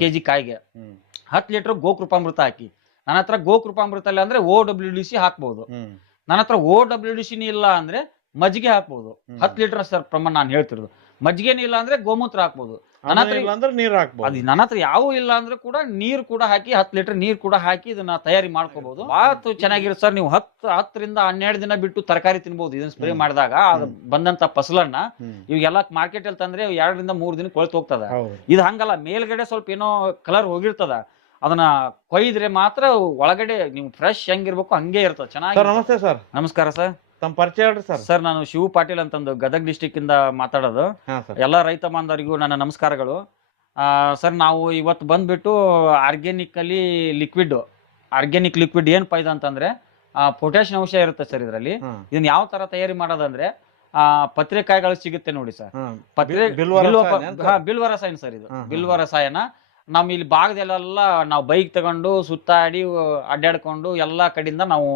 10 kg ಕಾಯಿಗೆ 10 litre ಗೋಕೃಪಾಮೃತ ಹಾಕಿ. ನನ್ನ ಹತ್ರ ಗೋಕೃಪಾಮೃತ ಇಲ್ಲ ಅಂದ್ರೆ OWDC ಹಾಕ್ಬಹುದು. ನನ್ನ ಹತ್ರ OWDC ಇಲ್ಲ ಅಂದ್ರೆ ಮಜ್ಜಿಗೆ ಹಾಕ್ಬಹುದು. 10 ಲೀಟರ್ ಸರ್ ಪ್ರಮಾಣ ನಾನು ಹೇಳ್ತಿರೋದು. ಮಜ್ಜಿಗೆನೂ ಇಲ್ಲ ಅಂದ್ರೆ ಗೋಮೂತ್ರ ಹಾಕ್ಬಹುದು. ನನ್ನ ಹತ್ರ ನೀರ್ ಹಾಕ್ಬಹುದು. ಅದು ನನ್ನ ಹತ್ರ ಯಾವ ಇಲ್ಲ ಅಂದ್ರೆ ಕೂಡ ನೀರು ಕೂಡ ಹಾಕಿ 10 ಲೀಟರ್ ನೀರು ಕೂಡ ಹಾಕಿ ಇದನ್ನ ತಯಾರಿ ಮಾಡ್ಕೋಬಹುದು. ಬಹಳ ಚೆನ್ನಾಗಿರುತ್ತೆ ಸರ್. ನೀವು 10 ರಿಂದ 12 ದಿನ ಬಿಟ್ಟು ತರಕಾರಿ ತಿನ್ಬಹುದು ಇದನ್ನ ಸ್ಪ್ರೇ ಮಾಡಿದಾಗ. ಬಂದಂತ ಫಸಲನ್ನ ಇವಾಗೆಲ್ಲ ಮಾರ್ಕೆಟ್ ಅಲ್ಲಿ ತಂದ್ರೆ 2 ರಿಂದ 3 ದಿನ ಕೊಳ್ತು ಹೋಗ್ತದ. ಇದು ಹಂಗಲ್ಲ, ಮೇಲ್ಗಡೆ ಸ್ವಲ್ಪ ಏನೋ ಕಲರ್ ಹೋಗಿರ್ತದ, ಅದನ್ನ ಕೊಯ್ದ್ರೆ ಮಾತ್ರ ಒಳಗಡೆ ನೀವು ಫ್ರೆಶ್ ಹೆಂಗಿರ್ಬೇಕು ಹಂಗೆ ಇರ್ತದೆ ಚೆನ್ನಾಗಿ. ನಮಸ್ತೆ ಸರ್. ನಮಸ್ಕಾರ ಸರ್. ತಮ್ಮ ಪರಿಚಯ ಹೇಳ್ರಿ ಸರ್. ಸರ್ ನಾನು ಶಿವ ಪಾಟೀಲ್ ಅಂತಂದು ಗದಗ್ ಡಿಸ್ಟಿಕ್ ಇಂದ ಮಾತಾಡೋದು. ಎಲ್ಲ ರೈತ ಬಾಂಧವರಿಗೂ ನನ್ನ ನಮಸ್ಕಾರಗಳು. ಸರ್ ನಾವು ಇವತ್ತು ಬಂದ್ಬಿಟ್ಟು ಆರ್ಗ್ಯಾನಿಕ್ ಲಿಕ್ವಿಡ್ ಏನ್ ಪೈದ ಅಂತಂದ್ರೆ ಪೊಟ್ಯಾಷಿಯಂ ಅಂಶ ಇರುತ್ತೆ ಸರ್ ಇದರಲ್ಲಿ. ಇದನ್ನ ಯಾವ ತರ ತಯಾರಿ ಮಾಡೋದಂದ್ರೆ ಪತ್ರೆಕಾಯಿಗಳು ಸಿಗುತ್ತೆ ನೋಡಿ ಸರ್. ಬಿಲ್ವ ರಸಾಯನ ಸರ್ ಇದು. ಬಿಲ್ವ ರಸಾಯನ ನಮ್ ಇಲ್ಲಿ ಭಾಗದಲ್ಲೆಲ್ಲ ನಾವು ಬೈಕ್ ತಗೊಂಡು ಸುತ್ತಾಡಿ ಅಡ್ಡಾಡ್ಕೊಂಡು ಎಲ್ಲಾ ಕಡೆಯಿಂದ ನಾವು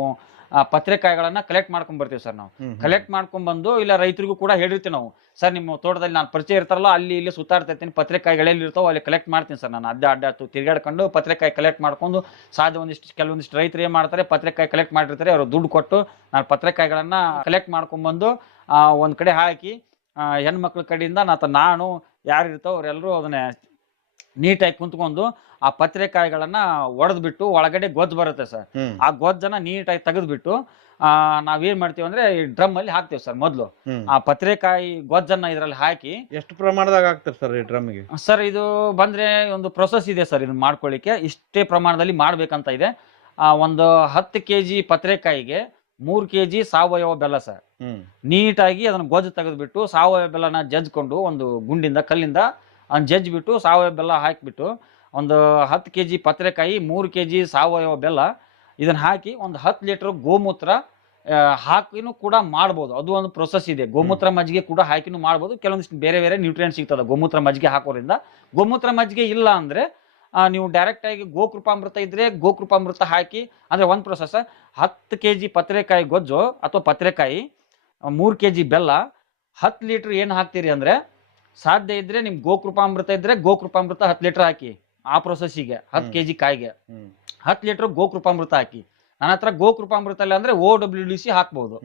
ಪತ್ರೆಕಾಯಿಗಳನ್ನ ಕಲೆಕ್ಟ್ ಮಾಡ್ಕೊಂಡ್ ಬರ್ತೀವಿ ಸರ್. ನಾವು ಕಲೆಕ್ಟ್ ಮಾಡ್ಕೊಂಡ್ ಬಂದು ಇಲ್ಲ ರೈತರಿಗೂ ಕೂಡ ಹೇಳಿರ್ತೀವಿ ನಾವು, ಸರ್ ನಿಮ್ಮ ತೋಟದಲ್ಲಿ ನಾನು ಪರಿಚಯ ಇರ್ತಾರಲ್ಲ ಅಲ್ಲಿ ಇಲ್ಲಿ ಸುತ್ತಾಡ್ತಾ ಇರ್ತೀನಿ, ಪತ್ರೆಕಾಯಿಗಳೆಲ್ಲಿ ಇರ್ತಾವ ಅಲ್ಲಿ ಕಲೆಕ್ಟ್ ಮಾಡ್ತೀನಿ ಸರ್. ನಾನು ಅಡ್ಡಾಡ್ತು ತಿರ್ಗಾಡ್ಕೊಂಡು ಪತ್ರೆಕಾಯಿ ಕಲೆಕ್ಟ್ ಮಾಡ್ಕೊಂಡು ಕೆಲವೊಂದಿಷ್ಟು ರೈತರು ಏನ್ ಮಾಡ್ತಾರೆ, ಪತ್ರೆಕಾಯಿ ಕಲೆಕ್ಟ್ ಮಾಡಿರ್ತಾರೆ, ಅವ್ರು ದುಡ್ಡು ಕೊಟ್ಟು ನಾನು ಪತ್ರೆಕಾಯಿಗಳನ್ನ ಕಲೆಕ್ಟ್ ಮಾಡ್ಕೊಂಡ್ ಬಂದು ಒಂದ್ ಕಡೆ ಹಾಕಿ ಹೆಣ್ಮಕ್ಳ ಕಡೆಯಿಂದ ನಾನು ಯಾರು ಇರ್ತಾವ ಅವರೆಲ್ಲರೂ ಅದನ್ನ ನೀಟಾಗಿ ಕುಂತ್ಕೊಂಡು ಆ ಪತ್ರೆಕಾಯಿಗಳನ್ನ ಒಡೆದ್ಬಿಟ್ಟು ಒಳಗಡೆ ಗೊಜ್ಜು ಬರುತ್ತೆ ಸರ್. ಆ ಗೊಜ್ಜನ್ನ ನೀಟಾಗಿ ತೆಗೆದ್ಬಿಟ್ಟು ನಾವೇನ್ ಮಾಡ್ತೀವಿ ಅಂದ್ರೆ ಡ್ರಮ್ ಅಲ್ಲಿ ಹಾಕ್ತಿವಿ ಸರ್. ಮೊದ್ಲು ಆ ಪತ್ರೆಕಾಯಿ ಗೊಜ್ಜನ್ನ ಇದ್ರಲ್ಲಿ ಹಾಕಿ. ಎಷ್ಟು ಪ್ರಮಾಣದಾಗ ಹಾಕ್ತಾರೆ ಸರ್ ಈ ಡ್ರಮ್ಗೆ? ಸರ್ ಇದು ಬಂದ್ರೆ ಒಂದು ಪ್ರೊಸೆಸ್ ಇದೆ ಸರ್. ಇದನ್ನ ಮಾಡ್ಕೊಳ್ಳಿಕ್ಕೆ ಇಷ್ಟೇ ಪ್ರಮಾಣದಲ್ಲಿ ಮಾಡ್ಬೇಕಂತ ಇದೆ. ಒಂದು 10 kg ಪತ್ರೆಕಾಯಿಗೆ 3 kg ಸಾವಯವ ಬೆಲ್ಲ ಸರ್. ನೀಟಾಗಿ ಅದನ್ನ ಗೊಜ್ಜು ತೆಗೆದ್ಬಿಟ್ಟು ಸಾವಯವ ಬೆಲ್ಲನ ಜಜ್ಕೊಂಡು ಒಂದು ಗುಂಡಿಂದ ಕಲ್ಲಿಂದ ಜಜ್ಬಿಟ್ಟು ಸಾವಯವ ಬೆಲ್ಲ ಹಾಕಿಬಿಟ್ಟು ಒಂದು 10 kg ಪತ್ರೆಕಾಯಿ 3 kg ಸಾವಯವ ಬೆಲ್ಲ ಇದನ್ನ ಹಾಕಿ ಒಂದು 10 ಲೀಟರ್ ಗೋಮೂತ್ರ ಹಾಕಿನೂ ಕೂಡ ಮಾಡ್ಬೋದು. ಅದು ಒಂದು ಪ್ರೊಸೆಸ್ ಇದೆ. ಗೋಮೂತ್ರ ಮಜ್ಜಿಗೆ ಕೂಡ ಹಾಕಿನೂ ಮಾಡ್ಬೋದು. ಕೆಲವೊಂದಿಷ್ಟು ಬೇರೆ ಬೇರೆ ನ್ಯೂಟ್ರಿಯೆಂಟ್ ಸಿಗ್ತದೆ ಗೋಮೂತ್ರ ಮಜ್ಜಿಗೆ ಹಾಕೋದ್ರಿಂದ. ಗೋಮೂತ್ರ ಮಜ್ಜಿಗೆ ಇಲ್ಲ ಅಂದ್ರೆ ನೀವು ಡೈರೆಕ್ಟ್ ಆಗಿ ಗೋಕೃಪಾಮೃತ ಇದ್ರೆ ಗೋಕೃಪಾಮೃತ ಹಾಕಿ ಅಂದ್ರೆ ಒಂದು ಪ್ರೊಸೆಸ್. 10 kg ಪತ್ರೆಕಾಯಿ ಗೊಜ್ಜು ಅಥವಾ ಪತ್ರೆಕಾಯಿ 3 kg ಬೆಲ್ಲ 10 ಲೀಟರ್ ಏನು ಹಾಕ್ತೀರಿ ಅಂದ್ರೆ ಸಾಧ್ಯ ಇದ್ರೆ ನಿಮ್ ಗೋಕೃಪಾಮೃತ ಇದ್ರೆ ಗೋಕೃಪಾಮೃತ 10 ಲೀಟರ್ ಹಾಕಿ. ಆ ಪ್ರೊಸೆಸ್ಸಿಗೆ 10 kg ಕಾಯಿಗೆ 10 ಲೀಟರ್ ಗೋಕೃಪಾಮೃತ ಹಾಕಿ. ನನ್ನ ಹತ್ರ ಗೋಕೃಪಾಮೃತ ಇಲ್ಲ ಅಂದ್ರೆ OWDC ಹಾಕ್ಬಹುದು.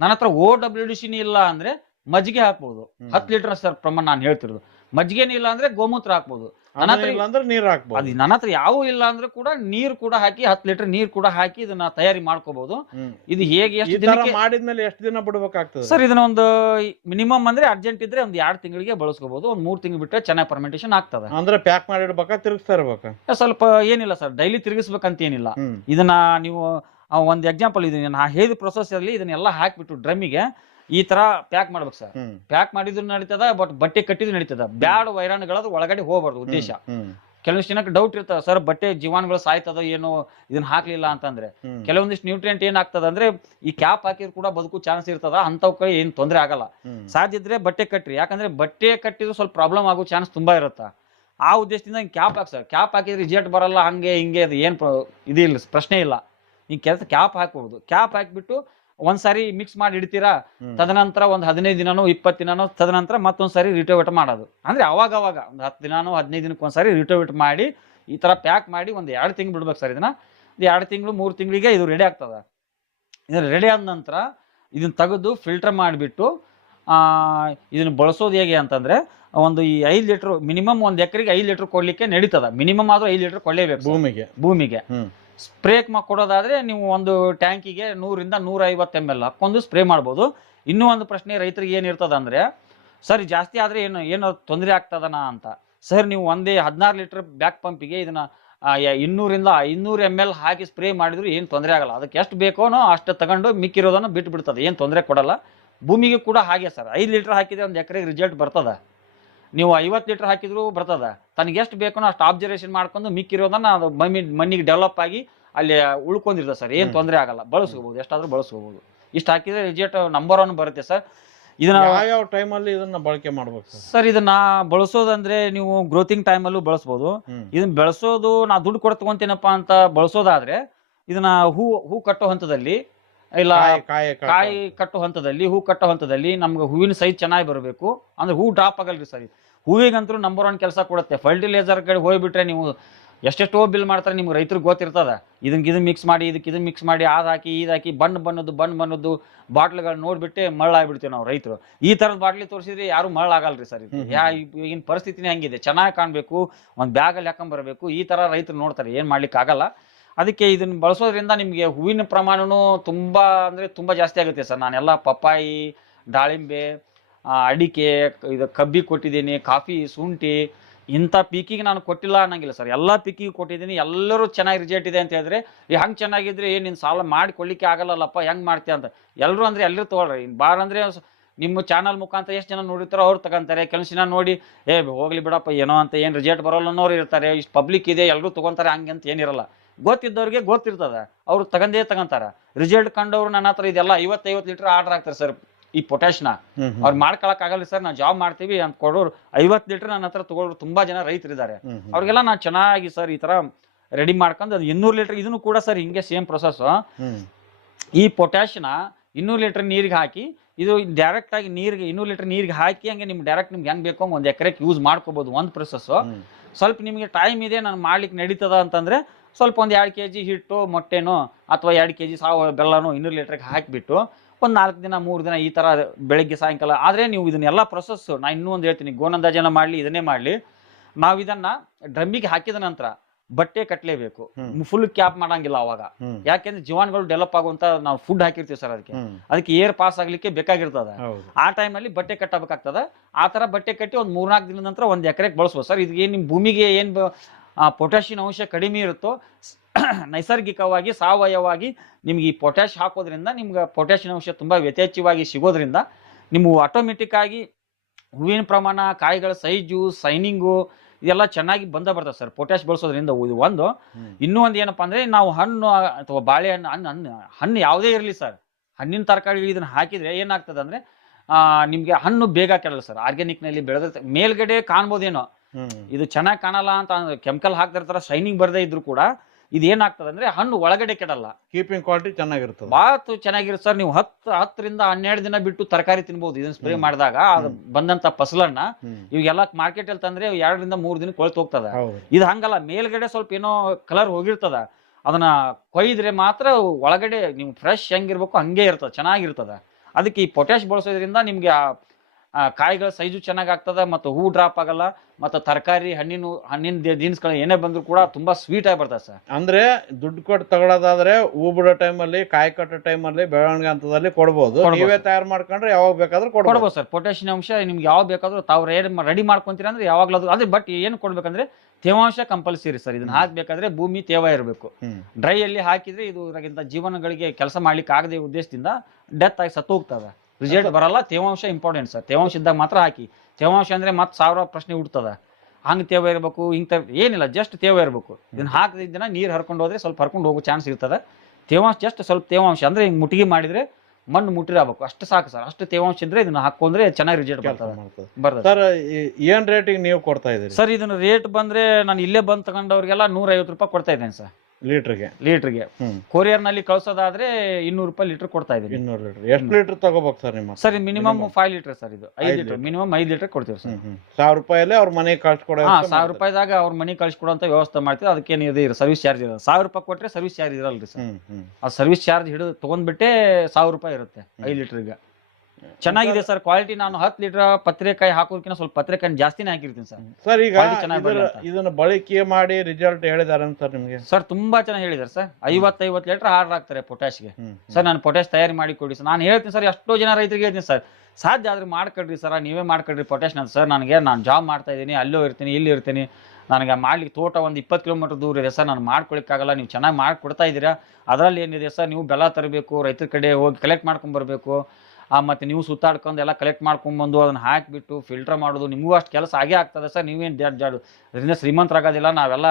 ನನ್ನ ಹತ್ರ OWDC ಇಲ್ಲ ಅಂದ್ರೆ ಮಜ್ಜಿಗೆ ಹಾಕ್ಬಹುದು. 10 ಲೀಟರ್ ಸರ್ ಪ್ರಮಾಣ ನಾನು ಹೇಳ್ತಿರೋದು. ಮಜ್ಜಿಗೆನೂ ಇಲ್ಲ ಅಂದ್ರೆ ಗೋಮೂತ್ರ ಹಾಕ್ಬಹುದು. ನನ್ನ ಹತ್ರ ನೀರ್ ಹಾಕ್ಬಹುದು. ಅದು ನನ್ನ ಹತ್ರ ಯಾವ ಇಲ್ಲ ಅಂದ್ರೆ ಕೂಡ ನೀರು ಕೂಡ ಹಾಕಿ 10 ಲೀಟರ್ ನೀರು ಕೂಡ ಹಾಕಿ ಇದನ್ನ ತಯಾರಿ ಮಾಡ್ಕೋಬಹುದು. ಇದು ಹೇಗೆ ಎಷ್ಟು ದಿನಕ್ಕೆ ಮಾಡಿದ್ಮೇಲೆ ಎಷ್ಟು ದಿನ ಬಿಡಬೇಕಾಗ್ತದೆ ಸರ್? ಇದನ್ನ ಒಂದು ಮಿನಿಮಮ್ ಅಂದ್ರೆ ಅರ್ಜೆಂಟ್ ಇದ್ರೆ ಒಂದು 2 ತಿಂಗಳಿಗೆ ಬಳಸ್ಕೋಬಹುದು. ಒಂದು 3 ತಿಂಗಳು ಬಿಟ್ಟರೆ ಚೆನ್ನಾಗಿ ಫರ್ಮೆಂಟೇಷನ್ ಆಗ್ತದೆ. ಅಂದ್ರೆ ಪ್ಯಾಕ್ ಮಾಡಿ ಇಡ್ಬೇಕಾ, ತಿರುಗಿಸ್ತಾ ಇರ್ಬೇಕಾ? ಸ್ವಲ್ಪ ಏನಿಲ್ಲ ಸರ್, ಡೈಲಿ ತಿರುಗಿಸ್ಬೇಕಂತ ಏನಿಲ್ಲ. ಇದನ್ನ ನೀವು ಒಂದು ಎಕ್ಸಾಂಪಲ್ ಇದನ್ನ ನಾ ಹೇಳಿದ ಪ್ರೊಸೆಸ್ ಅಲ್ಲಿ ಇದನ್ನೆಲ್ಲ ಹಾಕ್ಬಿಟ್ಟು ಡ್ರಮ್ಮಿಗೆ ಈ ತರ ಪ್ಯಾಕ್ ಮಾಡ್ಬೇಕು ಸರ್. ಪ್ಯಾಕ್ ಮಾಡಿದ್ರು ನಡೀತದ, ಬಟ್ ಬಟ್ಟೆ ಕಟ್ಟಿದ್ರು ನಡೀತದ. ಬ್ಯಾಡ್ ವೈರಾಣುಗಳದು ಒಳಗಡೆ ಹೋಗ್ಬಾರ್ದು ಉದ್ದೇಶ. ಕೆಲವೊಂದಿಷ್ಟು ಜನಕ್ಕೆ ಡೌಟ್ ಇರ್ತದೆ, ಸರ್ ಬಟ್ಟೆ ಜೀವಾಣುಗಳು ಸಾಯ್ತದ ಏನು ಇದನ್ನ ಹಾಕ್ಲಿಲ್ಲ ಅಂತಂದ್ರೆ. ಕೆಲವೊಂದಿಷ್ಟು ನ್ಯೂಟ್ರಿಯೆಂಟ್ ಏನ್ ಆಗ್ತದ ಅಂದ್ರೆ ಈ ಕ್ಯಾಪ್ ಹಾಕಿದ್ರು ಕೂಡ ಬದುಕು ಚಾನ್ಸ್ ಇರ್ತದ. ಅಂತವಕ್ಕೆ ಏನ್ ತೊಂದರೆ ಆಗಲ್ಲ. ಸಾಧ್ಯ ಇದ್ರೆ ಬಟ್ಟೆ ಕಟ್ರಿ, ಯಾಕಂದ್ರೆ ಬಟ್ಟೆ ಕಟ್ಟಿದ್ರು ಸ್ವಲ್ಪ ಪ್ರಾಬ್ಲಮ್ ಆಗೋ ಚಾನ್ಸ್ ತುಂಬಾ ಇರುತ್ತ. ಆ ಉದ್ದೇಶದಿಂದ ಕ್ಯಾಪ್ ಹಾಕಿ ಸರ್. ಕ್ಯಾಪ್ ಹಾಕಿದ್ರೆ ರಿಜೆಕ್ಟ್ ಬರಲ್ಲ, ಹಂಗೆ ಹಿಂಗೆ ಅದು ಏನ್ ಇದಿಲ್ಲ, ಪ್ರಶ್ನೆ ಇಲ್ಲ. ಈ ಕೆಲಸ ಕ್ಯಾಪ್ ಹಾಕಬಹುದು. ಕ್ಯಾಪ್ ಹಾಕ್ಬಿಟ್ಟು ಒಂದ್ಸಾರಿ ಮಿಕ್ಸ್ ಮಾಡಿ ಇಡ್ತೀರಾ, ತದನಂತರ ಒಂದ್ 15 ದಿನನೋ 20 ದಿನನೋ ತದನಂತರ ಮತ್ತೊಂದ್ಸಾರಿ ರಿಟೋವೇಟ್ ಮಾಡೋದು. ಅಂದ್ರೆ ಅವಾಗ ಒಂದು 10 ದಿನನೋ 15 ದಿನಕ್ಕೆ ಒಂದ್ಸಾರಿ ರಿಟೋವೇಟ್ ಮಾಡಿ ಈ ತರ ಪ್ಯಾಕ್ ಮಾಡಿ ಒಂದು 2 ತಿಂಗಳು ಬಿಡ್ಬೇಕು ಸರ್. ಇದನ್ನ 2 ತಿಂಗಳು 3 ತಿಂಗಳಿಗೆ ಇದು ರೆಡಿ ಆಗ್ತದ. ಇದನ್ನ ರೆಡಿ ಆದ ನಂತರ ಇದನ್ನ ತೆಗೆದು ಫಿಲ್ಟರ್ ಮಾಡಿಬಿಟ್ಟು ಇದನ್ನ ಬಳಸೋದು ಹೇಗೆ ಅಂತಂದ್ರೆ ಒಂದು ಈ 5 ಲೀಟರ್ ಮಿನಿಮಮ್ ಒಂದ್ ಎಕರೆಗೆ 5 ಲೀಟರ್ ಕೊಡ್ಲಿಕ್ಕೆ ನಡೀತದ. ಮಿನಿಮಮ್ ಆದ್ರೂ 5 ಲೀಟರ್ ಕೊಳ್ಳೇಬೇಕು ಭೂಮಿಗೆ. ಸ್ಪ್ರೇ ಕೊಡೋದಾದ್ರೆ ನೀವು ಒಂದು ಟ್ಯಾಂಕಿಗೆ 100 ರಿಂದ 150 ml ಹಾಕೊಂಡು ಸ್ಪ್ರೇ ಮಾಡ್ಬೋದು. ಇನ್ನೂ ಒಂದು ಪ್ರಶ್ನೆ ರೈತರಿಗೆ ಏನಿರ್ತದ ಅಂದ್ರೆ, ಸರ್ ಜಾಸ್ತಿ ಆದ್ರೆ ಏನು ತೊಂದರೆ ಆಗ್ತದನಾ ಅಂತ. ಸರ್ ನೀವು ಒಂದೇ 16 ಲೀಟರ್ ಬ್ಯಾಕ್ ಪಂಪಿಗೆ ಇದನ್ನ 200 ರಿಂದ 500 ml ಹಾಕಿ ಸ್ಪ್ರೇ ಮಾಡಿದ್ರು ಏನು ತೊಂದರೆ ಆಗಲ್ಲ. ಅದಕ್ಕೆ ಎಷ್ಟು ಬೇಕೋನೋ ಅಷ್ಟು ತಗೊಂಡು ಮಿಕ್ಕಿರೋದನ್ನ ಬಿಟ್ಟು ಬಿಡ್ತದೆ, ಏನು ತೊಂದರೆ ಕೊಡಲ್ಲ. ಭೂಮಿಗೆ ಕೂಡ ಹಾಗೆ ಸರ್. 5 ಲೀಟರ್ ಹಾಕಿದ್ರೆ ಒಂದು ಎಕರೆಗೆ ರಿಸಲ್ಟ್ ಬರ್ತದ. ನೀವು 50 ಲೀಟರ್ ಹಾಕಿದ್ರು ಬರ್ತದ. ತನಗೆ ಎಷ್ಟು ಬೇಕೋ ಅಷ್ಟು ಆಬ್ಸರ್ವೇಷನ್ ಮಾಡ್ಕೊಂಡು ಮಿಕ್ಕಿರೋದನ್ನ ಅದು ಮಣ್ಣಿಗೆ ಡೆವಲಪ್ ಆಗಿ ಅಲ್ಲಿ ಉಳ್ಕೊಂಡಿರ್ತದೆ ಸರ್. ಏನು ತೊಂದರೆ ಆಗಲ್ಲ, ಬಳಸ್ಕೋಬಹುದು, ಎಷ್ಟಾದ್ರೂ ಬಳಸ್ಕೋಬಹುದು. ಇಷ್ಟು ಹಾಕಿದ್ರೆ ರಿಸಲ್ಟ್ ನಂಬರ್ 1 ಬರುತ್ತೆ ಸರ್. ಇದನ್ನ ಯಾವ ಟೈಮಲ್ಲಿ ಇದನ್ನ ಬಳಕೆ ಮಾಡ್ಬೇಕು ಸರ್? ಇದನ್ನ ಬಳಸೋದಂದ್ರೆ ನೀವು ಗ್ರೋತಿಂಗ್ ಟೈಮಲ್ಲೂ ಬಳಸ್ಬೋದು. ಇದನ್ನ ಬೆಳೆಸೋದು ನಾ ದುಡ್ಡು ಕೊಟ್ಟು ತಗೊಂತೀನಪ್ಪ ಅಂತ ಬಳಸೋದಾದ್ರೆ ಇದನ್ನ ಹೂ ಕಟ್ಟೋ ಹಂತದಲ್ಲಿ ಇಲ್ಲ ಕಾಯಿ ಕಟ್ಟೋ ಹಂತದಲ್ಲಿ, ಹೂ ಕಟ್ಟೋ ಹಂತದಲ್ಲಿ ನಮ್ಗೆ ಹೂವಿನ ಸೈಜ್ ಚೆನ್ನಾಗಿ ಬರಬೇಕು. ಅಂದ್ರೆ ಹೂ ಡ್ರಾಪ್ ಆಗಲ್ರಿ ಸರ್. ಹೂವಿಗಂತೂ ನಂಬರ್ 1 ಕೆಲಸ ಕೊಡುತ್ತೆ. ಫರ್ಟಿಲೈಸರ್ ಕಡೆ ಹೋಗ್ಬಿಟ್ರೆ ನೀವು ಎಷ್ಟೆಷ್ಟೋ ಬಿಲ್ ಮಾಡ್ತಾರೆ, ನಿಮ್ಗೆ ರೈತರಿಗೆ ಗೊತ್ತಿರ್ತದ. ಇದನ್ನ ಮಿಕ್ಸ್ ಮಾಡಿ, ಇದನ್ನ ಮಿಕ್ಸ್ ಮಾಡಿ, ಅದ್ ಹಾಕಿ ಇದ್ ಹಾಕಿ ಬಣ್ಣ ಬಣ್ಣದ್ದು ಬಾಟ್ಲ್ಗಳು ನೋಡ್ಬಿಟ್ಟೆ ಮಳ್ಳಾಗ್ಬಿಡ್ತೀವಿ ನಾವು ರೈತರು. ಈ ತರದ ಬಾಟ್ಲಿ ತೋರಿಸಿದ್ರೆ ಯಾರು ಮಳ್ಳಾಗಲ್ರಿ ಸರ್. ಇದು ಈಗಿನ ಪರಿಸ್ಥಿತಿನೇ ಹಂಗಿದೆ. ಚೆನ್ನಾಗಿ ಕಾಣ್ಬೇಕು, ಒಂದ್ ಬ್ಯಾಗಲ್ಲಿ ಹಾಕೊಂಡ್ಬರ್ಬೇಕು, ಈ ತರ ರೈತರು ನೋಡ್ತಾರೆ. ಏನ್ ಮಾಡ್ಲಿಕ್ಕೆ ಆಗಲ್ಲ. ಅದಕ್ಕೆ ಇದನ್ನ ಬಳಸೋದ್ರಿಂದ ನಿಮ್ಗೆ ಹೂವಿನ ಪ್ರಮಾಣನೂ ತುಂಬಾ ಅಂದ್ರೆ ತುಂಬಾ ಜಾಸ್ತಿ ಆಗುತ್ತೆ ಸರ್. ನಾನೆಲ್ಲ ಪಪ್ಪಾಯಿ, ದಾಳಿಂಬೆ, ಅಡಿಕೆ, ಇದು ಕಬ್ಬಿ ಕೊಟ್ಟಿದ್ದೀನಿ, ಕಾಫಿ, ಶುಂಠಿ, ಇಂಥ ಪೀಕಿಗೆ ನಾನು ಕೊಟ್ಟಿಲ್ಲ ಅನ್ನಂಗಿಲ್ಲ ಸರ್. ಎಲ್ಲ ಪೀಕಿಗೆ ಕೊಟ್ಟಿದ್ದೀನಿ. ಎಲ್ಲರೂ ಚೆನ್ನಾಗಿ ರಿಸಲ್ಟ್ ಇದೆ ಅಂತ ಹೇಳಿದ್ರೆ, ಹಂಗೆ ಚೆನ್ನಾಗಿದ್ರೆ ನೀನು ಸಾಲ ಮಾಡಿ ಕೊಡ್ಲಿಕ್ಕೆ ಆಗಲ್ಲಪ್ಪ, ಹೆಂಗ್ ಮಾಡ್ತೀಯ ಅಂತ ಎಲ್ಲರೂ ಅಂದ್ರೆ ಎಲ್ಲರೂ ತಗೊಳ್ರಿ. ಬಾರ್ ಅಂದ್ರೆ ನಿಮ್ಮ ಚಾನಲ್ ಮುಖಾಂತರ ಎಷ್ಟು ಜನ ನೋಡಿರ್ತಾರೋ ಅವ್ರು ತಗೊಂತಾರೆ. ಕೆಲವು ಜನ ನೋಡಿ ಹೋಗ್ಲಿ ಬಿಡಪ್ಪ ಏನೋ ಅಂತ, ಏನು ರಿಸಲ್ಟ್ ಬರೋಲ್ಲ ಅನ್ನೋರು ಇರ್ತಾರೆ. ಇಷ್ಟು ಪಬ್ಲಿಕ್ ಇದೆ ಎಲ್ಲರೂ ತಗೊಂತಾರೆ ಹಂಗೆ ಅಂತ ಏನಿರಲ್ಲ. ಗೊತ್ತಿದ್ದವ್ರಿಗೆ ಗೊತ್ತಿರ್ತದ, ಅವ್ರು ತಗೊಂತಾರ. ರಿಸಲ್ಟ್ ಕಂಡವ್ರು ನನ್ನ ಹತ್ರ ಇದೆಲ್ಲ 50 ಲೀಟರ್ ಆರ್ಡರ್ ಆಗ್ತಾರೆ ಸರ್. ಈ ಪೊಟ್ಯಾಶ್ನ ಅವ್ರು ಮಾಡ್ಕೊಳಕ್ ಆಗಲ್ಲ ಸರ್, ನಾವು ಜಾಬ್ ಮಾಡ್ತೀವಿ ಅಂತ ಕೊಡೋರು 50 ಲೀಟರ್ ನನ್ನ ಹತ್ರ ತಗೊಳ್ಳೋರು ತುಂಬಾ ಜನ ರೈತರಿದ್ದಾರೆ. ಅವ್ರಿಗೆಲ್ಲ ನಾನು ಚೆನ್ನಾಗಿ ಸರ್ ಈ ತರ ರೆಡಿ ಮಾಡ್ಕೊಂಡು ಅದು 200 ಲೀಟರ್ ಇದನ್ನು ಕೂಡ ಸರ್ ಹಿಂಗೆ ಸೇಮ್ ಪ್ರೊಸೆಸ್. ಈ ಪೊಟ್ಯಾಶ್ನ 200 ಲೀಟರ್ ನೀರಿಗೆ ಹಾಕಿ, ಇದು ಡೈರೆಕ್ಟ್ ಆಗಿ ನೀರಿಗೆ 200 ಲೀಟರ್ ನೀರಿಗೆ ಹಾಕಿ ಹಂಗೆ ನಿಮ್ಗೆ ಡೈರೆಕ್ಟ್ ನಿಮ್ಗೆ ಹೆಂಗ್ ಬೇಕೋ 1 ಎಕರೆಗೆ ಯೂಸ್ ಮಾಡ್ಕೋಬಹುದು. ಒಂದು ಪ್ರೊಸೆಸ್. ಸ್ವಲ್ಪ ನಿಮಗೆ ಟೈಮ್ ಇದೆ, ನಾನು ಮಾಡ್ಲಿಕ್ಕೆ ನಡೀತದ ಅಂತಂದ್ರೆ ಸ್ವಲ್ಪ ಒಂದು 2 kg ಹಿಟ್ಟು, ಮೊಟ್ಟೆನೋ ಅಥವಾ 2 kg ಸಾವಯವ ಬೆಲ್ಲನೋ 200 ಲೀಟರ್ಗೆ ಹಾಕಿಬಿಟ್ಟು ಒಂದು 4 ದಿನ 3 ದಿನ ಈ ತರ ಬೆಳಗ್ಗೆ ಸಾಯಂಕಾಲ ಆದ್ರೆ ನೀವು ಇದನ್ನೆಲ್ಲ ಪ್ರೊಸೆಸ್ ನಾ ಇನ್ನೂ ಒಂದು ಹೇಳ್ತೀನಿ. ಗೋನಂದಾಜನ ಮಾಡ್ಲಿ ಇದನ್ನೇ ಮಾಡ್ಲಿ, ನಾವ್ ಇದನ್ನ ಡ್ರಮ್ಮಿಗೆ ಹಾಕಿದ ನಂತರ ಬಟ್ಟೆ ಕಟ್ಟಲೇಬೇಕು. ಫುಲ್ ಕ್ಯಾಪ್ ಮಾಡಂಗಿಲ್ಲ ಅವಾಗ. ಯಾಕೆಂದ್ರೆ ಜೀವಾಣುಗಳು ಡೆವಲಪ್ ಆಗುವಂತ ನಾವು ಫುಡ್ ಹಾಕಿರ್ತೀವಿ ಸರ್. ಅದಕ್ಕೆ ಏರ್ ಪಾಸ್ ಆಗ್ಲಿಕ್ಕೆ ಬೇಕಾಗಿರ್ತದ. ಆ ಟೈಮಲ್ಲಿ ಬಟ್ಟೆ ಕಟ್ಟಬೇಕಾಗ್ತದ. ಆ ತರ ಬಟ್ಟೆ ಕಟ್ಟಿ ಒಂದು 3-4 ದಿನದ ನಂತರ 1 ಎಕರೆಗೆ ಬಳಸ್ಬೋದು ಸರ್. ಇದಕ್ಕೆ ನಿಮ್ ಭೂಮಿಗೆ ಏನ್ ಪೊಟ್ಯಾಷಿಯಂ ಅಂಶ ಕಡಿಮೆ ಇರುತ್ತೋ ನೈಸರ್ಗಿಕವಾಗಿ ಸಾವಯವವಾಗಿ ನಿಮ್ಗೆ ಈ ಪೊಟ್ಯಾಶ್ ಹಾಕೋದ್ರಿಂದ ನಿಮ್ಗೆ ಪೊಟ್ಯಾಷಿಯಂ ಅಂಶ ತುಂಬಾ ಯಥೇಚ್ಛವಾಗಿ ಸಿಗೋದ್ರಿಂದ ನೀವು ಆಟೋಮೆಟಿಕ್ ಆಗಿ ಹೂವಿನ ಪ್ರಮಾಣ, ಕಾಯಿಗಳ ಸೈಜು, ಸೈನಿಂಗು ಇದೆಲ್ಲ ಚೆನ್ನಾಗಿ ಬರ್ತದೆ ಸರ್ ಪೊಟ್ಯಾಶ್ ಬಳಸೋದ್ರಿಂದ. ಇದು ಒಂದು. ಇನ್ನೂ ಒಂದು ಏನಪ್ಪಾ ಅಂದ್ರೆ, ನಾವು ಹಣ್ಣು ಅಥವಾ ಬಾಳೆಹಣ್ಣು ಹಣ್ಣು ಯಾವುದೇ ಇರಲಿ ಸರ್, ಹಣ್ಣಿನ ತರಕಾರಿ ಇದನ್ನ ಹಾಕಿದ್ರೆ ಏನಾಗ್ತದೆ ಅಂದ್ರೆ ನಿಮ್ಗೆ ಹಣ್ಣು ಬೇಗ ಕೆಡಲ್ಲ ಸರ್. ಆರ್ಗ್ಯಾನಿಕ್ ನಲ್ಲಿ ಬೆಳೆದ ಮೇಲ್ಗಡೆ ಕಾಣ್ಬೋದೇನೋ, ಇದು ಚೆನ್ನಾಗಿ ಕಾಣಲ್ಲ ಅಂತ ಕೆಮಿಕಲ್ ಹಾಕ್ತಿರ್ತಾರ, ಶೈನಿಂಗ್ ಬರ್ದೇ ಇದ್ರು ಕೂಡ ಇದೇನಾಗ್ತದೆ ಅಂದ್ರೆ ಹಣ್ಣು ಒಳಗಡೆ ಕೆಡಲ್ಲ. ಕೀಪಿಂಗ್ ಕ್ವಾಲಿಟಿ ಚೆನ್ನಾಗಿರ್ತದೆ, ಬಾತ್ ಚೆನ್ನಾಗಿರುತ್ತೆ ಸರ್. ನೀವು 10ರಿಂದ 12 ದಿನ ಬಿಟ್ಟು ತರಕಾರಿ ತಿನ್ಬಹುದು ಇದನ್ನ ಸ್ಪ್ರೇ ಮಾಡಿದಾಗ. ಬಂದಂತ ಫಸಲನ್ನ ಇವಾಗೆಲ್ಲ ಮಾರ್ಕೆಟ್ ಅಲ್ಲಿ ತಂದ್ರೆ 2ರಿಂದ 3 ದಿನ ಕೊಳ್ತು ಹೋಗ್ತದ. ಇದು ಹಂಗಲ್ಲ, ಮೇಲ್ಗಡೆ ಸ್ವಲ್ಪ ಏನೋ ಕಲರ್ ಹೋಗಿರ್ತದ. ಅದನ್ನ ಕೊಯ್ದ್ರೆ ಮಾತ್ರ ಒಳಗಡೆ ನೀವು ಫ್ರೆಶ್ ಹೆಂಗಿರ್ಬೇಕು ಹಂಗೆ ಇರ್ತದ, ಚೆನ್ನಾಗಿರ್ತದ. ಅದಕ್ಕೆ ಈ ಪೊಟ್ಯಾಶ್ ಬಳಸೋದ್ರಿಂದ ನಿಮ್ಗೆ ಕಾಯಿಗಳ ಸೈಜು ಚೆನ್ನಾಗಿ ಆಗ್ತದ, ಮತ್ತು ಹೂ ಡ್ರಾಪ್ ಆಗಲ್ಲ, ಮತ್ತು ತರಕಾರಿ ಹಣ್ಣಿನ ದಿನಸ್ಗಳು ಏನೇ ಬಂದ್ರು ಕೂಡ ತುಂಬಾ ಸ್ವೀಟ್ ಆಗಿ ಬರ್ತದೆ ಸರ್. ಅಂದ್ರೆ ದುಡ್ಡು ಕೊಟ್ಟು ತಗೊಳ್ಳೋದಾದ್ರೆ ಹೂ ಬಿಡೋ ಟೈಮಲ್ಲಿ, ಕಾಯಿ ಕಟ್ಟೋ ಟೈಮಲ್ಲಿ, ಬೆಳವಣಿಗೆ ಹಂತದಲ್ಲಿ ಕೊಡ್ಬೋದು. ನೀವೇ ತಯಾರು ಮಾಡ್ಕೊಂಡ್ರೆ ಯಾವಾಗ ಬೇಕಾದ್ರೂ ಕೊಡ್ಬೋದು ಸರ್. ಪೊಟ್ಯಾಷಿಯಂ ಅಂಶ ನಿಮ್ಗೆ ಯಾವಾಗ ಬೇಕಾದ್ರೂ ತಾವು ರೆಡಿ ಮಾಡ್ಕೊಂತೀರ ಅಂದ್ರೆ ಯಾವಾಗ್ಲೂ ಅದು. ಅದೇ ಬಟ್ ಏನು ಕೊಡ್ಬೇಕಂದ್ರೆ ತೇವಾಂಶ ಕಂಪಲ್ಸರಿ ಸರ್. ಇದನ್ನ ಹಾಕ್ಬೇಕಾದ್ರೆ ಭೂಮಿ ತೇವ ಇರಬೇಕು. ಡ್ರೈ ಅಲ್ಲಿ ಹಾಕಿದ್ರೆ ಇದು ಜೀವನಗಳಿಗೆ ಕೆಲಸ ಮಾಡ್ಲಿಕ್ಕೆ ಆಗದೆ ಉದ್ದೇಶದಿಂದ ಡೆತ್ ಆಗಿ ಸತ್ತು ಹೋಗ್ತದೆ, ರಿಸಲ್ಟ್ ಬರಲ್ಲ. ತೇವಾಂಶ ಇಂಪಾರ್ಟೆಂಟ್ ಸರ್. ತೇವಾಂಶ ಇದ್ದಾಗ ಮಾತ್ರ ಹಾಕಿ. ತೇವಾಂಶ ಅಂದ್ರೆ ಮತ್ತೆ 1000 ಪ್ರಶ್ನೆ ಹುಡ್ತದ. ಹಂಗೆ ತೇವ ಇರಬೇಕು, ಹಿಂಗ್ ಏನಿಲ್ಲ, ಜಸ್ಟ್ ತೇವ ಇರಬೇಕು. ಇದನ್ನ ಹಾಕದಿದ್ದನ್ನ ನೀರು ಹರ್ಕೊಂಡು ಹೋದ್ರೆ ಸ್ವಲ್ಪ ಹರ್ಕೊಂಡು ಹೋಗೋ ಚಾನ್ಸ್ ಇರ್ತದೆ. ತೇವಾಂಶ ಜಸ್ಟ್ ಸ್ವಲ್ಪ ತೇವಾಂಶ ಅಂದ್ರೆ ಹಿಂಗ್ ಮುಟ್ಟಿಗೆ ಮಾಡಿದ್ರೆ ಮಣ್ಣು ಮುಟ್ಟಿರಬೇಕು, ಅಷ್ಟು ಸಾಕು ಸರ್. ಅಷ್ಟು ತೇವಾಂಶ ಇದ್ರೆ ಇದನ್ನ ಹಾಕೊಂಡ್ರೆ ಚೆನ್ನಾಗಿ ರಿಸಲ್ಟ್ ಬರ್ತದೆ ಸರ್. ಏನ್ ರೇಟಿಗೆ ನೀವು ಕೊಡ್ತಾ ಇದ್ದೀರಿ ಸರ್? ಇದನ್ನ ರೇಟ್ ಬಂದ್ರೆ ನಾನು ಇಲ್ಲೇ ಬಂದ್ ತಗೊಂಡವ್ರಿಗೆಲ್ಲ 150 ರೂಪಾಯಿ ಕೊಡ್ತಾ ಇದ್ದೇನೆ ಸರ್ ಲೀಟರ್ಗೆ. ಕೊರಿಯರ್ ನಲ್ಲಿ ಕಳ್ಸೋದಾದ್ರೆ 200 ರೂಪಾಯಿ ಲೀಟರ್ ಕೊಡ್ತಾ ಇದ್ದೀವಿ. 200 ಲೀಟರ್. ಎಷ್ಟು ಲೀಟರ್ ತಗೋಬೇಕು ಸರ್ ನಿಮ್ಮ? Sir minimum 5 litre sir. ಇದು 5 ಲೀಟರ್ ಮಿನಿಮಮ್ 5 ಲೀಟರ್ ಕೊಡ್ತೀವಿ ಸರ್. 1000 ರೂಪಾಯಲ್ಲಿ ಅವ್ರ ಮನೆಗೆ ಕಳ್ಸಿಕೊಡೋ? 1000 ರೂಪಾಯಿದಾಗ ಅವ್ರ ಮನೆಗೆ ಕಳ್ಸಿಕೊಡುವಂತ ವ್ಯವಸ್ಥೆ ಮಾಡ್ತೀವಿ. ಅದಕ್ಕೇನು ಇದು ಸರ್ವಿಸ್ ಚಾರ್ಜ್ ಇರೋದು. 1000 ರೂಪಾಯಿ ಕೊಟ್ರೆ ಸರ್ವಿಸ್ ಚಾರ್ಜ್ ಇರಲ್ರಿ ಸರ್. ಆ ಸರ್ವಿಸ್ ಚಾರ್ಜ್ ಹಿಡಿದು ತಗೊಂಡ್ಬಿಟ್ಟೆ 1000 ರೂಪಾಯಿ ಇರುತ್ತೆ 5 ಲೀಟರ್ಗೆ. ಚೆನ್ನಾಗಿದೆ ಸರ್ ಕ್ವಾಲಿಟಿ. ನಾನು 10 ಲೀಟರ್ ಪತ್ರೆಕಾಯಿ ಹಾಕೋದಕ್ಕಿಂತ ಸ್ವಲ್ಪ ಪತ್ರೆಕಾಯಿ ಜಾಸ್ತಿನೇ ಹಾಕಿರ್ತೀನಿ ಸರ್. ಸರ್ ಈಗ ಇದನ್ನ ಬಳಕೆ ಮಾಡಿ ರಿಸಲ್ಟ್ ಹೇಳಿದಾರೆ ಸರ್ ನಿಮ್ಗೆ? ಸರ್ ತುಂಬಾ ಚೆನ್ನಾಗಿ ಹೇಳಿದಾರೆ ಸರ್. 50 ಲೀಟರ್ ಆರ್ಡರ್ ಹಾಕ್ತಾರೆ ಪೊಟ್ಯಾಶ್ಗೆ. ಸರ್ ನಾನು ಪೊಟ್ಯಾಶ್ ತಯಾರಿ ಮಾಡಿ ಕೊಡಿ ಸರ್. ನಾನು ಹೇಳ್ತೀನಿ ಸರ್, ಎಷ್ಟೋ ಜನ ರೈತರಿಗೆ ಹೇಳ್ತೀನಿ ಸರ್, ಸಾಧ್ಯ ಆದ್ರೆ ಮಾಡ್ಕೊಡ್ರಿ ಸರ್, ನೀವೇ ಮಾಡ್ಕೊಡ್ರಿ ಪೊಟ್ಯಾಶ್ ಅಂತ. ಸರ್ ನಾನು ಜಾಬ್ ಮಾಡ್ತಾ ಇದ್ದೀನಿ, ಅಲ್ಲೂ ಇರ್ತೀನಿ, ಇಲ್ಲಿ ಇರ್ತೀನಿ, ನನಗೆ ಮಾಡ್ಲಿಕ್ಕೆ ತೋಟ ಒಂದು 20 ಕಿಲೋಮೀಟರ್ ದೂರ ಇದೆ ಸರ್, ನಾನು ಮಾಡ್ಕೊಳಿಕ್ಕಾಗಲ್ಲ. ನೀವು ಚೆನ್ನಾಗಿ ಮಾಡ್ಕೊಡ್ತಾ ಇದ್ದೀರಾ, ಅದರಲ್ಲಿ ಏನಿದೆ ಸರ್, ನೀವು ಬೆಲ್ಲ ತರಬೇಕು, ರೈತರ ಕಡೆ ಹೋಗಿ ಕಲೆಕ್ಟ್ ಮಾಡ್ಕೊಂಡ್ಬರ್ಬೇಕು, ಮತ್ತೆ ನೀವು ಸುತ್ತಾಡ್ಕೊಂಡು ಎಲ್ಲ ಕಲೆಕ್ಟ್ ಮಾಡ್ಕೊಂಡ್ಬಂದು ಅದನ್ನ ಹಾಕಿಬಿಟ್ಟು ಫಿಲ್ಟರ್ ಮಾಡೋದು, ನಿಮಗೂ ಅಷ್ಟು ಕೆಲಸ ಆಗೇ ಆಗ್ತದೆ ಸರ್. ನೀವೇನು ಅದರಿಂದ ಶ್ರೀಮಂತರಾಗೋದಿಲ್ಲ. ನಾವೆಲ್ಲ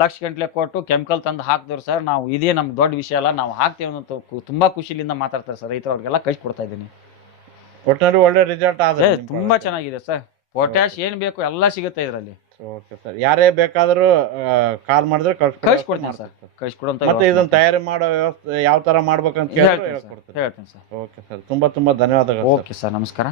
ಲಕ್ಷ ಗಂಟ್ಲೆ ಕೊಟ್ಟು ಕೆಮಿಕಲ್ ತಂದು ಹಾಕ್ತೇವೆ ಸರ್. ನಾವು ಇದೇ ನಮ್ಗೆ ದೊಡ್ಡ ವಿಷಯ ಅಲ್ಲ, ನಾವು ಹಾಕ್ತೇವೆ ಅಂತ ತುಂಬಾ ಖುಷಿಲಿಂದ ಮಾತಾಡ್ತಾರೆ ಸರ್ ರೈತರವ್ರಿಗೆಲ್ಲ ಕಳ್ಸಿ ಕೊಡ್ತಾ ಇದ್ದೀನಿ. ಒಟ್ಟಿನಲ್ಲಿ ಒಳ್ಳೆ ರಿಸಲ್ಟ್ ಆದ್ರೆ ತುಂಬಾ ಚೆನ್ನಾಗಿದೆ ಸರ್. ಪೊಟ್ಯಾಶ್ ಏನ್ ಬೇಕು ಎಲ್ಲ ಸಿಗುತ್ತೆ ಇದರಲ್ಲಿ. Okay sir. ಯಾರೇ ಬೇಕಾದ್ರೂ ಕಾಲ್ ಮಾಡಿದ್ರೆ ಕಳ್ಸಿಕೊಡ್ತೀನಿ ಸರ್. ಕಳ್ಸಿಕೊಡುವಂತ ಮತ್ತೆ ಇದನ್ನ ತಯಾರಿ ಮಾಡೋ ವ್ಯವಸ್ಥೆ ಯಾವ ತರ ಮಾಡ್ಬೇಕಂತ ಹೇಳ್ಕೊಡ್ತೀನಿ. ಹೇಳ್ತೀನಿ ಸರ್. ಓಕೆ ಸರ್, ತುಂಬಾ ಧನ್ಯವಾದಗಳು. ಓಕೆ ಸರ್, ನಮಸ್ಕಾರ.